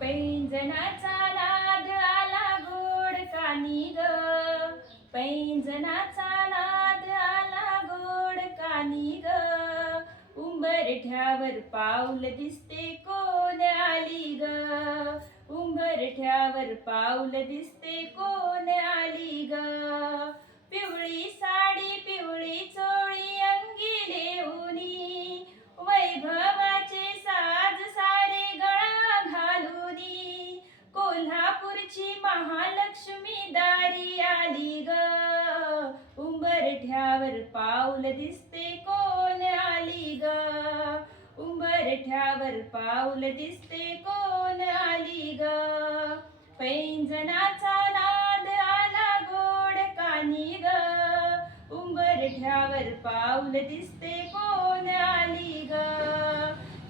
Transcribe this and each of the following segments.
पैंजणाचा नाद आला गोड कानी ग. पैंजणाचा नाद आला गोड कानी ग. उंबरठ्यावर पाऊल दिसते कोण आली ग. उंबरठ्यावर पाऊल दिसते कोण आली ग. पिवळी साडी पिवळी चोळी अंगी लेऊनी, वैभवाचे साज सारे गळा घालूनी, कोल्हापूरची महालक्ष्मी दारी आली ग. उंबरठ्यावर पाऊल दिसते कोण आली ग. उंबरठ्यावर पाऊल दिसते कोण आली ग. पैंजणाचा नाद आला गोड कानी ग. उंबरठ्यावर पाऊल दिसते कोण आली ग.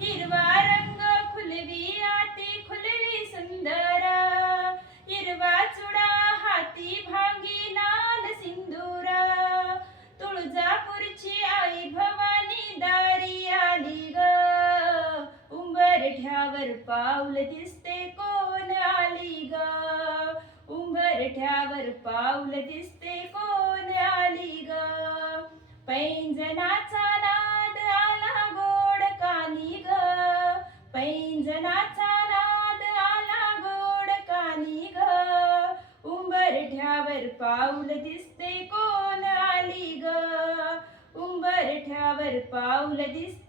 हिरवा रंग खुलवी आती खुलवी सुंदर, हिरवा चुडा हाती भांगी लाल सिंदूर, तुळजापूरची आई भवानी दारी आली ग. उंबरठ्यावर पाऊल दिसते कोण आली ग. उंबरठ्यावर पाऊल दिसते कोण आली ग. पैंजणाचा नाद आला गोड कानी ग. पैंजणाचा नाद आला गोड कानी ग. उंबरठ्यावर पाऊल दिसते कोण आली ग. उंबरठ्यावर पाऊल दिसते